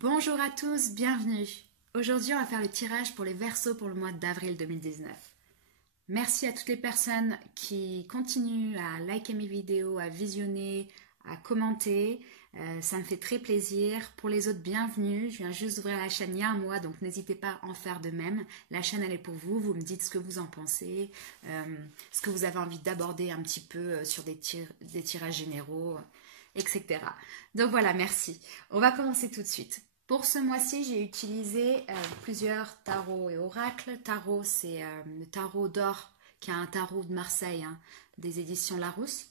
Bonjour à tous, bienvenue. Aujourd'hui, on va faire le tirage pour les Verseaux pour le mois d'avril 2019. Merci à toutes les personnes qui continuent à liker mes vidéos, à visionner, à commenter. Ça me fait très plaisir. Pour les autres, bienvenue. Je viens juste d'ouvrir la chaîne il y a un mois, donc n'hésitez pas à en faire de même. La chaîne, elle est pour vous. Vous me dites ce que vous en pensez, ce que vous avez envie d'aborder un petit peu sur des tirages généraux, etc. Donc voilà, merci. On va commencer tout de suite. Pour ce mois-ci, j'ai utilisé plusieurs tarots et oracles. Tarot, c'est le tarot d'or, qui est un tarot de Marseille, hein, des éditions Larousse.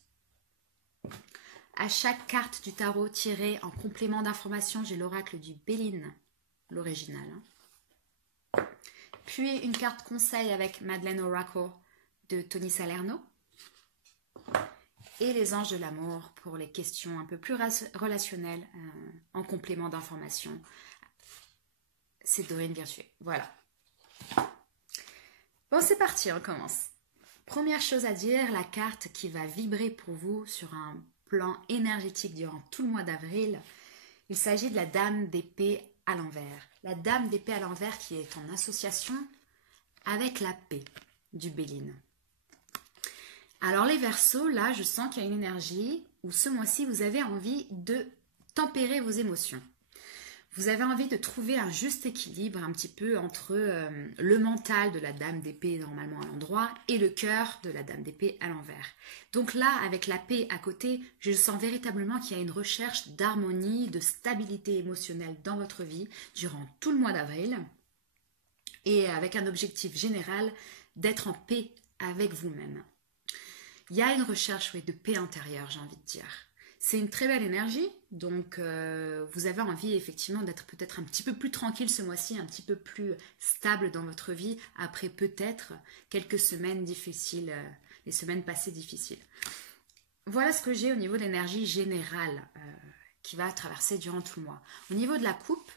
À chaque carte du tarot tirée en complément d'information, j'ai l'oracle du Béline, l'original. Hein. Puis une carte conseil avec Madeleine Oracle de Tony Salerno. Et les anges de l'amour pour les questions un peu plus relationnelles en complément d'information. C'est Dorine Virtué. Voilà. Bon, c'est parti, on commence. Première chose à dire, la carte qui va vibrer pour vous sur un plan énergétique durant tout le mois d'avril, il s'agit de la Dame d'épée à l'envers. La Dame d'épée à l'envers qui est en association avec la paix du Béline. Alors les Verseaux, là, je sens qu'il y a une énergie où ce mois-ci, vous avez envie de tempérer vos émotions. Vous avez envie de trouver un juste équilibre un petit peu entre le mental de la Dame d'épée normalement à l'endroit et le cœur de la Dame d'épée à l'envers. Donc là, avec la paix à côté, je sens véritablement qu'il y a une recherche d'harmonie, de stabilité émotionnelle dans votre vie durant tout le mois d'avril et avec un objectif général d'être en paix avec vous-même. Il y a une recherche de paix intérieure, j'ai envie de dire. C'est une très belle énergie, donc vous avez envie effectivement d'être peut-être un petit peu plus tranquille ce mois-ci, un petit peu plus stable dans votre vie, après peut-être quelques semaines difficiles, les semaines passées difficiles. Voilà ce que j'ai au niveau de l'énergie générale qui va traverser durant tout le mois. Au niveau de la coupe,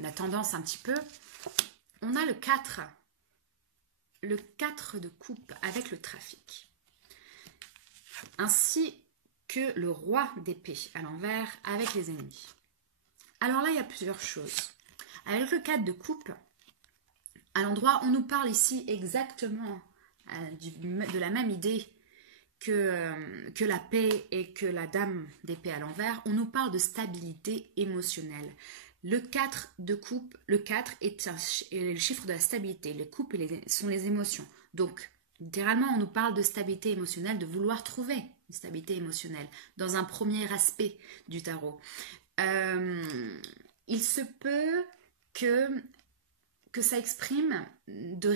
la tendance un petit peu, on a le 4 de coupe avec le trafic. Ainsi que le roi d'épée à l'envers avec les ennemis. Alors là, il y a plusieurs choses. Avec le 4 de coupe, à l'endroit, on nous parle ici exactement de la même idée que la paix et que la dame d'épée à l'envers. On nous parle de stabilité émotionnelle. Le 4 de coupe, le 4 est le chiffre de la stabilité. Les coupes sont les émotions. Donc, littéralement, on nous parle de stabilité émotionnelle, de vouloir trouver une stabilité émotionnelle dans un premier aspect du tarot. Il se peut que ça exprime de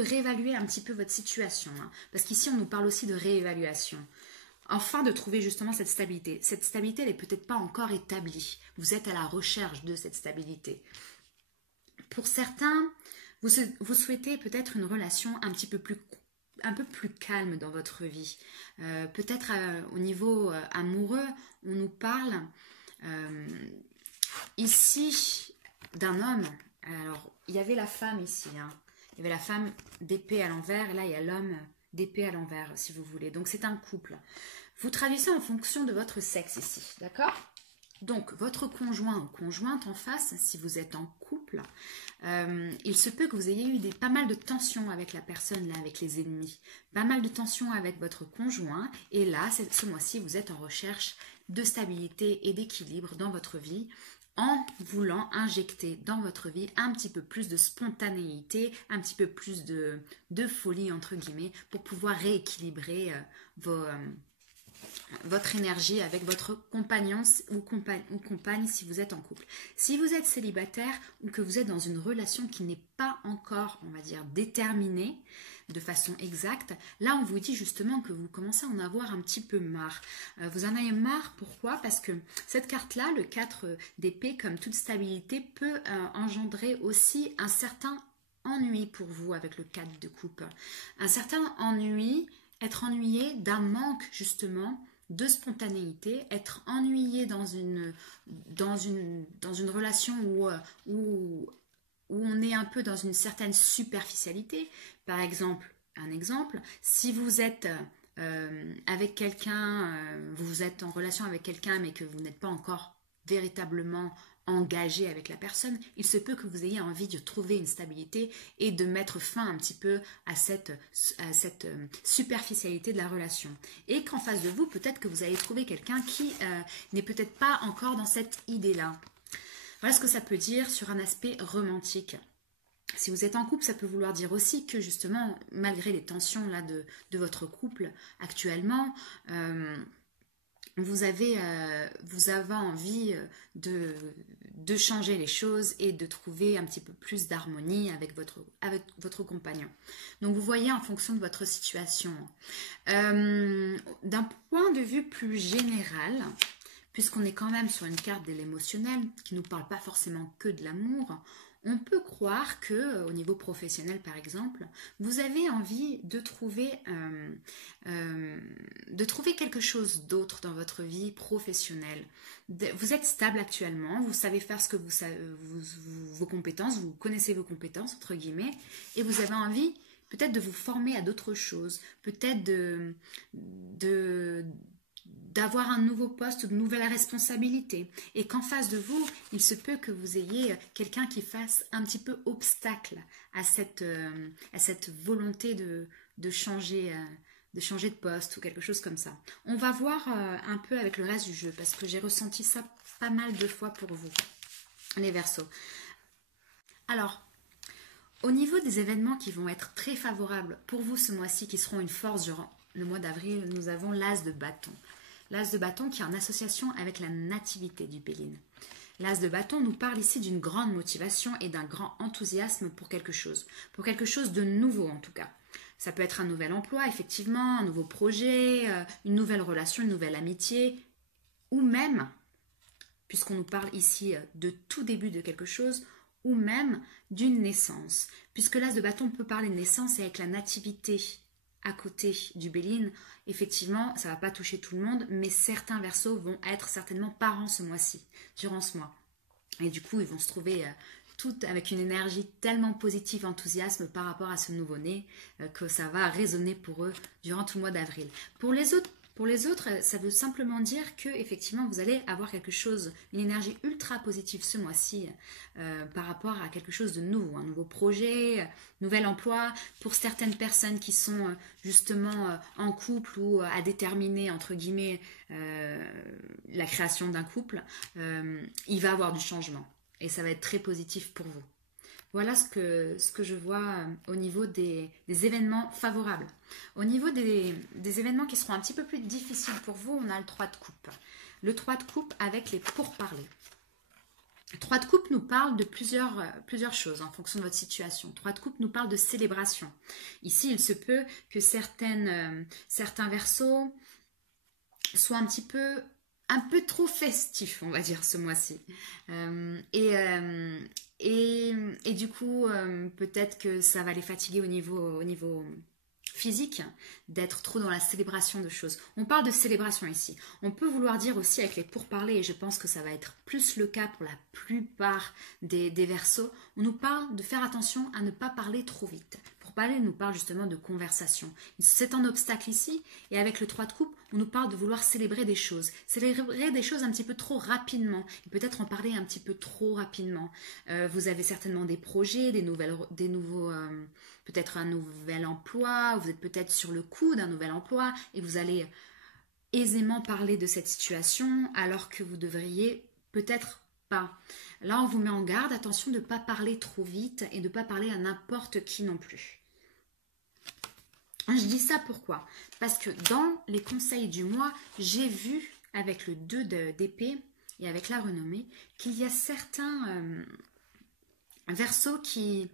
réévaluer un petit peu votre situation. Hein, parce qu'ici, on nous parle aussi de réévaluation. Afin de trouver justement cette stabilité. Cette stabilité, elle n'est peut-être pas encore établie. Vous êtes à la recherche de cette stabilité. Pour certains, vous souhaitez peut-être une relation un peu plus calme dans votre vie. Peut-être au niveau amoureux, on nous parle ici d'un homme. Alors, il y avait la femme ici. Hein. Il y avait la femme d'épée à l'envers. Et là, il y a l'homme d'épée à l'envers, si vous voulez. Donc, c'est un couple. Vous traduisez en fonction de votre sexe ici. D'accord ? Donc, votre conjoint ou conjointe en face, si vous êtes en couple, il se peut que vous ayez eu pas mal de tensions avec la personne, là, avec les ennemis. Pas mal de tensions avec votre conjoint. Et là, ce mois-ci, vous êtes en recherche de stabilité et d'équilibre dans votre vie en voulant injecter dans votre vie un petit peu plus de spontanéité, un petit peu plus de folie, entre guillemets, pour pouvoir rééquilibrer votre énergie avec votre compagnon ou compagne si vous êtes en couple. Si vous êtes célibataire ou que vous êtes dans une relation qui n'est pas encore, on va dire, déterminée de façon exacte, là on vous dit justement que vous commencez à en avoir un petit peu marre. Vous en avez marre, pourquoi? Parce que cette carte-là, le 4 d'épée, comme toute stabilité, peut engendrer aussi un certain ennui pour vous avec le 4 de coupe. Un certain ennui, être ennuyé d'un manque justement de spontanéité, être ennuyé dans une relation où on est un peu dans une certaine superficialité. Par exemple, si vous êtes avec quelqu'un, vous êtes en relation avec quelqu'un mais que vous n'êtes pas encore véritablement engagé avec la personne, il se peut que vous ayez envie de trouver une stabilité et de mettre fin un petit peu à cette superficialité de la relation. Et qu'en face de vous, peut-être que vous allez trouver quelqu'un qui n'est peut-être pas encore dans cette idée-là. Voilà ce que ça peut dire sur un aspect romantique. Si vous êtes en couple, ça peut vouloir dire aussi que justement, malgré les tensions là de votre couple actuellement, vous avez envie de changer les choses et de trouver un petit peu plus d'harmonie avec votre compagnon. Donc vous voyez en fonction de votre situation. D'un point de vue plus général, puisqu'on est quand même sur une carte de l'émotionnel qui ne nous parle pas forcément que de l'amour, on peut croire que, au niveau professionnel par exemple, vous avez envie de trouver quelque chose d'autre dans votre vie professionnelle. Vous êtes stable actuellement, vous savez faire ce que vous savez, vos compétences, vous connaissez vos compétences, entre guillemets, et vous avez envie peut-être de vous former à d'autres choses, peut-être d'avoir un nouveau poste ou de nouvelles responsabilités. Et qu'en face de vous, il se peut que vous ayez quelqu'un qui fasse un petit peu obstacle à cette volonté de changer de poste ou quelque chose comme ça. On va voir un peu avec le reste du jeu parce que j'ai ressenti ça pas mal de fois pour vous, les Verseaux. Alors, au niveau des événements qui vont être très favorables pour vous ce mois-ci, qui seront une force durant le mois d'avril, nous avons l'As de bâton. L'As de bâton qui est en association avec la nativité du Béline. L'As de bâton nous parle ici d'une grande motivation et d'un grand enthousiasme pour quelque chose de nouveau en tout cas. Ça peut être un nouvel emploi, effectivement, un nouveau projet, une nouvelle relation, une nouvelle amitié, ou même, puisqu'on nous parle ici de tout début de quelque chose, ou même d'une naissance. Puisque l'As de bâton peut parler de naissance et avec la nativité à côté du Béline, effectivement, ça ne va pas toucher tout le monde, mais certains Verseaux vont être certainement parents ce mois-ci, durant ce mois. Et du coup, ils vont se trouver tout avec une énergie tellement positive, enthousiasme par rapport à ce nouveau-né, que ça va résonner pour eux durant tout le mois d'avril. Pour les autres, ça veut simplement dire que effectivement, vous allez avoir quelque chose, une énergie ultra positive ce mois-ci par rapport à quelque chose de nouveau, un nouveau projet, nouvel emploi. Pour certaines personnes qui sont justement en couple ou à déterminer, entre guillemets, la création d'un couple, il va y avoir du changement et ça va être très positif pour vous. Voilà ce que je vois au niveau des événements favorables. Au niveau des événements qui seront un petit peu plus difficiles pour vous, on a le 3 de coupe. Le 3 de coupe avec les pourparlers. Le 3 de coupe nous parle de plusieurs choses en fonction de votre situation. Le 3 de coupe nous parle de célébration. Ici, il se peut que certains Verseaux soient un peu trop festifs, on va dire, ce mois-ci. Et du coup, peut-être que ça va les fatiguer au niveau physique, d'être trop dans la célébration de choses. On parle de célébration ici. On peut vouloir dire aussi avec les pourparlers, et je pense que ça va être plus le cas pour la plupart des Verseaux, on nous parle de faire attention à ne pas parler trop vite. Pour parler, on nous parle justement de conversation. C'est un obstacle ici, et avec le 3 de coupe, on nous parle de vouloir célébrer des choses un petit peu trop rapidement, et peut-être en parler un petit peu trop rapidement. Vous avez certainement des projets, peut-être un nouvel emploi, vous êtes peut-être sur le coup d'un nouvel emploi, et vous allez aisément parler de cette situation, alors que vous devriez peut-être pas. Là, on vous met en garde, attention de ne pas parler trop vite, et de ne pas parler à n'importe qui non plus. Je dis ça pourquoi? Parce que dans les conseils du mois, j'ai vu avec le 2 d'épée et avec la renommée qu'il y a certains Verseaux qui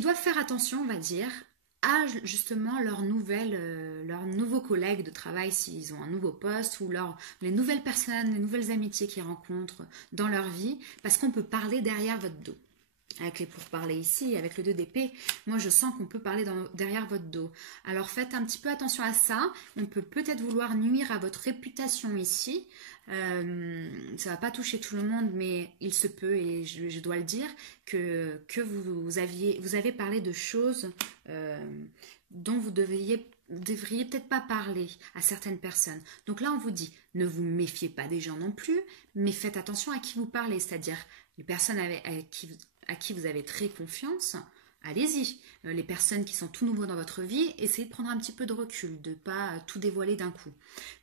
doivent faire attention, on va dire, à justement leurs nouveaux collègues de travail s'ils ont un nouveau poste ou les nouvelles personnes, les nouvelles amitiés qu'ils rencontrent dans leur vie, parce qu'on peut parler derrière votre dos. Avec les pourparlers ici, avec le 2 d'épée, moi je sens qu'on peut parler derrière votre dos. Alors faites un petit peu attention à ça. On peut peut-être vouloir nuire à votre réputation ici. Ça va pas toucher tout le monde, mais il se peut, et je dois le dire, que vous avez parlé de choses dont vous devriez devriez peut-être pas parler à certaines personnes. Donc là, on vous dit, ne vous méfiez pas des gens non plus, mais faites attention à qui vous parlez, c'est-à-dire les personnes à qui vous avez très confiance. Allez-y. Les personnes qui sont tout nouveaux dans votre vie, essayez de prendre un petit peu de recul, de ne pas tout dévoiler d'un coup.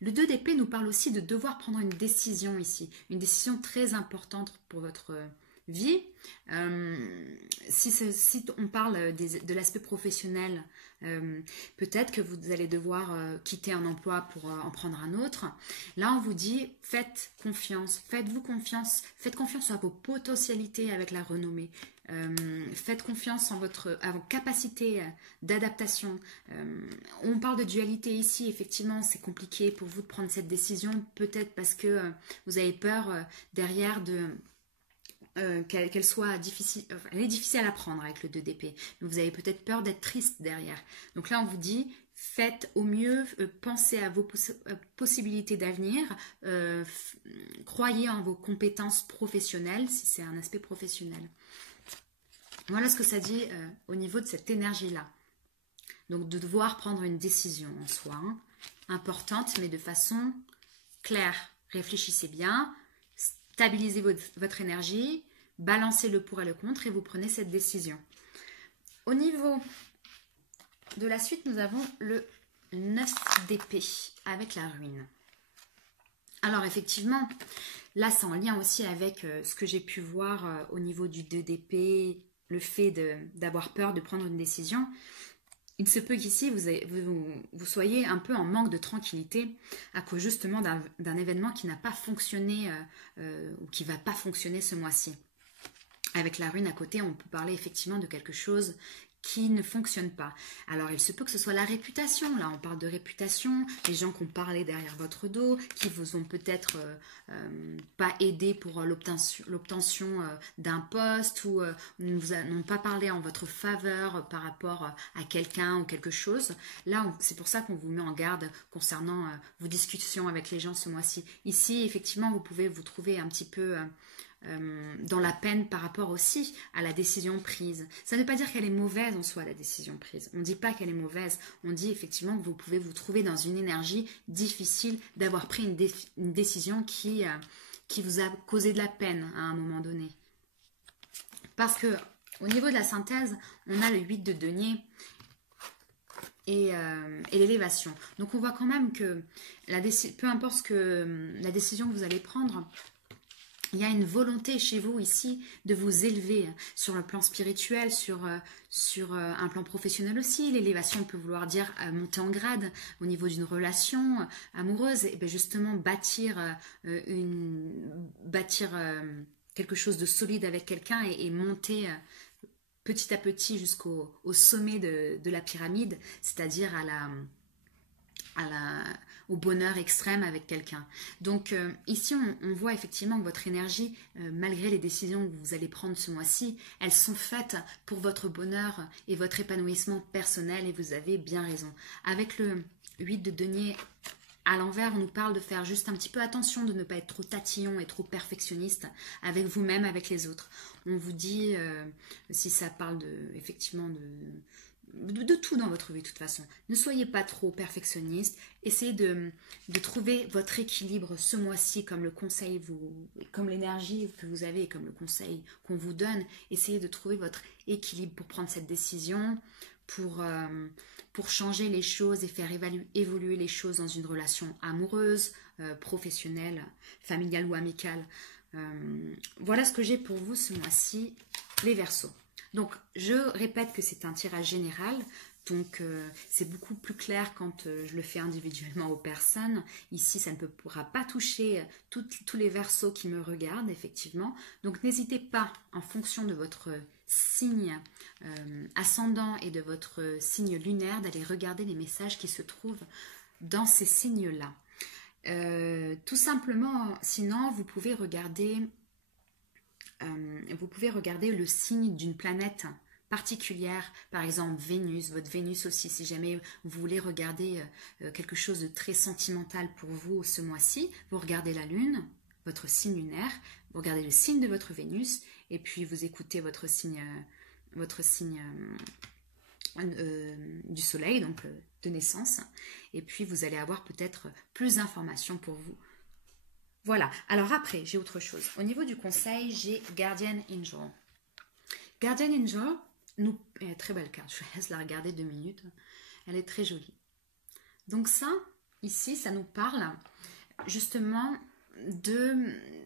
Le 2 d'épée nous parle aussi de devoir prendre une décision ici, une décision très importante pour votre vie. Si on parle de l'aspect professionnel, peut-être que vous allez devoir quitter un emploi pour en prendre un autre. Là, on vous dit, faites confiance, faites-vous confiance, faites confiance à vos potentialités avec la renommée. Faites confiance à vos capacités d'adaptation. On parle de dualité ici, effectivement, c'est compliqué pour vous de prendre cette décision, peut-être parce que vous avez peur derrière qu'elle soit difficile, elle est difficile à prendre avec le 2 d'épée. Vous avez peut-être peur d'être triste derrière. Donc là, on vous dit, faites au mieux, pensez à vos possibilités d'avenir, croyez en vos compétences professionnelles, si c'est un aspect professionnel. Voilà ce que ça dit au niveau de cette énergie-là. Donc de devoir prendre une décision en soi, importante, mais de façon claire. Réfléchissez bien, stabilisez votre énergie, balancez le pour et le contre et vous prenez cette décision. Au niveau de la suite, nous avons le 9 d'épée avec la ruine. Alors effectivement, là c'est en lien aussi avec ce que j'ai pu voir au niveau du 2 d'épée, le fait d'avoir peur de prendre une décision. Il se peut qu'ici vous soyez un peu en manque de tranquillité à cause justement d'un événement qui n'a pas fonctionné ou qui ne va pas fonctionner ce mois-ci. Avec la ruine à côté, on peut parler effectivement de quelque chose qui ne fonctionne pas. Alors il se peut que ce soit la réputation, là on parle de réputation, les gens qui ont parlé derrière votre dos, qui vous ont peut-être pas aidé pour l'obtention d'un poste ou n'ont pas parlé en votre faveur par rapport à quelqu'un ou quelque chose. Là c'est pour ça qu'on vous met en garde concernant vos discussions avec les gens ce mois-ci. Ici effectivement vous pouvez vous trouver un petit peu dans la peine par rapport aussi à la décision prise. Ça ne veut pas dire qu'elle est mauvaise en soi, la décision prise. On ne dit pas qu'elle est mauvaise. On dit effectivement que vous pouvez vous trouver dans une énergie difficile d'avoir pris une décision qui vous a causé de la peine à un moment donné. Parce que au niveau de la synthèse, on a le 8 de denier et l'élévation. Donc on voit quand même que peu importe la décision que vous allez prendre, il y a une volonté chez vous ici de vous élever sur le plan spirituel, sur un plan professionnel aussi. L'élévation peut vouloir dire monter en grade au niveau d'une relation amoureuse et bien justement bâtir quelque chose de solide avec quelqu'un et monter petit à petit jusqu'au sommet de la pyramide, c'est-à-dire au bonheur extrême avec quelqu'un. Donc ici on voit effectivement que votre énergie, malgré les décisions que vous allez prendre ce mois-ci, elles sont faites pour votre bonheur et votre épanouissement personnel et vous avez bien raison. Avec le 8 de denier à l'envers, on nous parle de faire juste un petit peu attention, de ne pas être trop tatillon et trop perfectionniste avec vous-même, avec les autres. On vous dit, si ça parle effectivement de tout dans votre vie de toute façon. Ne soyez pas trop perfectionniste. Essayez de trouver votre équilibre ce mois-ci comme le conseil, comme l'énergie que vous avez et comme le conseil qu'on vous donne. Essayez de trouver votre équilibre pour prendre cette décision, pour changer les choses et faire évoluer les choses dans une relation amoureuse, professionnelle, familiale ou amicale. Voilà ce que j'ai pour vous ce mois-ci, les Verseaux. Donc, je répète que c'est un tirage général, donc c'est beaucoup plus clair quand je le fais individuellement aux personnes. Ici, ça ne pourra pas toucher tous les Verseaux qui me regardent, effectivement. Donc, n'hésitez pas, en fonction de votre signe ascendant et de votre signe lunaire, d'aller regarder les messages qui se trouvent dans ces signes-là. Tout simplement, sinon, vous pouvez regarder le signe d'une planète particulière, par exemple Vénus, votre Vénus aussi, si jamais vous voulez regarder quelque chose de très sentimental pour vous ce mois-ci, vous regardez la Lune, votre signe lunaire, vous regardez le signe de votre Vénus, et puis vous écoutez votre signe du soleil, donc de naissance. Et puis vous allez avoir peut-être plus d'informations pour vous. Voilà. Alors après, j'ai autre chose. Au niveau du conseil, j'ai Guardian Angel. Guardian Angel, elle est très belle carte. Je vous laisse la regarder 2 minutes. Elle est très jolie. Donc ça, ici, ça nous parle justement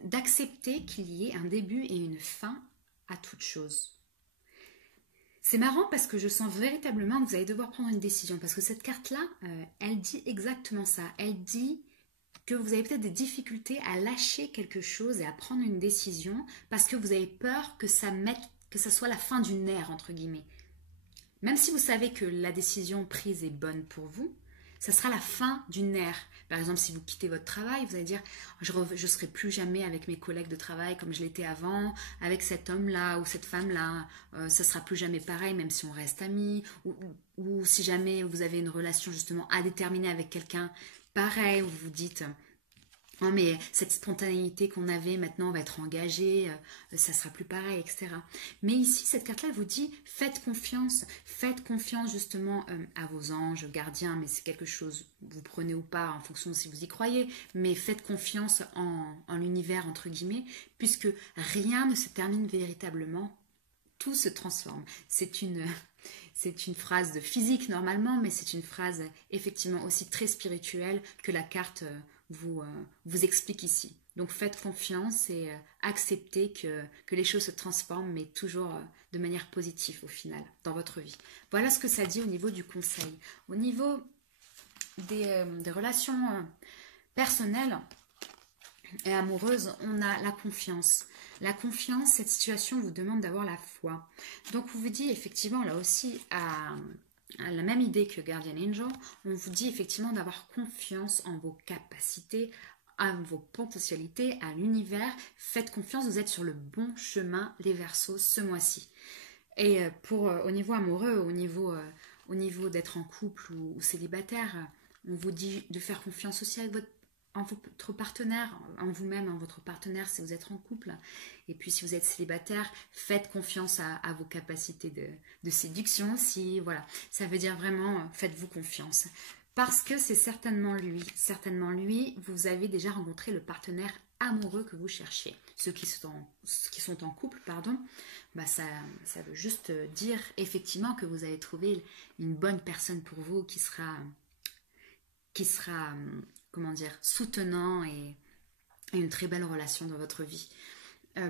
d'accepter qu'il y ait un début et une fin à toute chose. C'est marrant parce que je sens véritablement que vous allez devoir prendre une décision. Parce que cette carte-là, elle dit exactement ça. Elle dit que vous avez peut-être des difficultés à lâcher quelque chose et à prendre une décision parce que vous avez peur que ça soit la fin d'une ère, entre guillemets. Même si vous savez que la décision prise est bonne pour vous, ça sera la fin d'une ère. Par exemple, si vous quittez votre travail, vous allez dire « je ne serai plus jamais avec mes collègues de travail comme je l'étais avant, avec cet homme-là ou cette femme-là, ça ne sera plus jamais pareil, même si on reste amis. » Ou si jamais vous avez une relation justement indéterminée avec quelqu'un, pareil, vous vous dites « non mais cette spontanéité qu'on avait, maintenant on va être engagé, ça sera plus pareil, etc. » Mais ici, cette carte-là vous dit faites confiance justement à vos anges, gardiens, mais c'est quelque chose, vous prenez ou pas en fonction de si vous y croyez, mais faites confiance en l'univers entre guillemets, puisque rien ne se termine véritablement, tout se transforme. C'est une phrase de physique normalement, mais c'est une phrase effectivement aussi très spirituelle que la carte vous explique ici. Donc faites confiance et acceptez que les choses se transforment, mais toujours de manière positive au final, dans votre vie. Voilà ce que ça dit au niveau du conseil. Au niveau des relations personnelles et amoureuses, on a la confiance. La confiance, cette situation vous demande d'avoir la foi. Donc on vous dit effectivement là aussi à la même idée que Guardian Angel, on vous dit effectivement d'avoir confiance en vos capacités, à vos potentialités, à l'univers. Faites confiance, vous êtes sur le bon chemin, les Verseaux, ce mois-ci. Et au niveau amoureux, au niveau d'être en couple ou célibataire, on vous dit de faire confiance aussi en votre partenaire, en vous-même, en votre partenaire si vous êtes en couple. Et puis si vous êtes célibataire, faites confiance à vos capacités de séduction aussi. Voilà, ça veut dire vraiment faites-vous confiance. Parce que c'est certainement lui, vous avez déjà rencontré le partenaire amoureux que vous cherchez. Ceux qui sont en couple, pardon, bah ça veut juste dire effectivement que vous avez trouvé une bonne personne pour vous qui sera comment dire, soutenant et une très belle relation dans votre vie.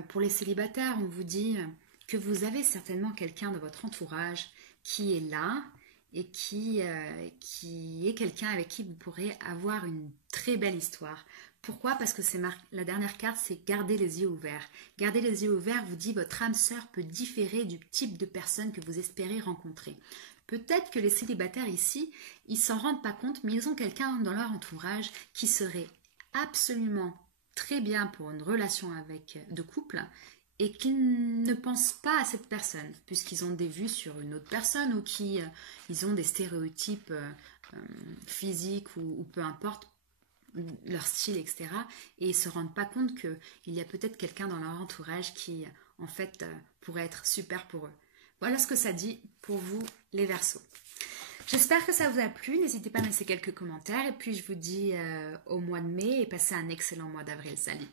Pour les célibataires, on vous dit que vous avez certainement quelqu'un de votre entourage qui est là et qui est quelqu'un avec qui vous pourrez avoir une très belle histoire. Pourquoi? Parce que la dernière carte, c'est garder les yeux ouverts. Garder les yeux ouverts vous dit votre âme sœur peut différer du type de personne que vous espérez rencontrer. Peut-être que les célibataires ici, ils s'en rendent pas compte, mais ils ont quelqu'un dans leur entourage qui serait absolument très bien pour une relation de couple et qui ne pensent pas à cette personne, puisqu'ils ont des vues sur une autre personne ou ils ont des stéréotypes physiques ou peu importe, leur style, etc. Et ils ne se rendent pas compte qu'il y a peut-être quelqu'un dans leur entourage qui, en fait, pourrait être super pour eux. Voilà ce que ça dit pour vous, les Verseaux. J'espère que ça vous a plu. N'hésitez pas à me laisser quelques commentaires. Et puis, je vous dis au mois de mai et passez un excellent mois d'avril. Salut!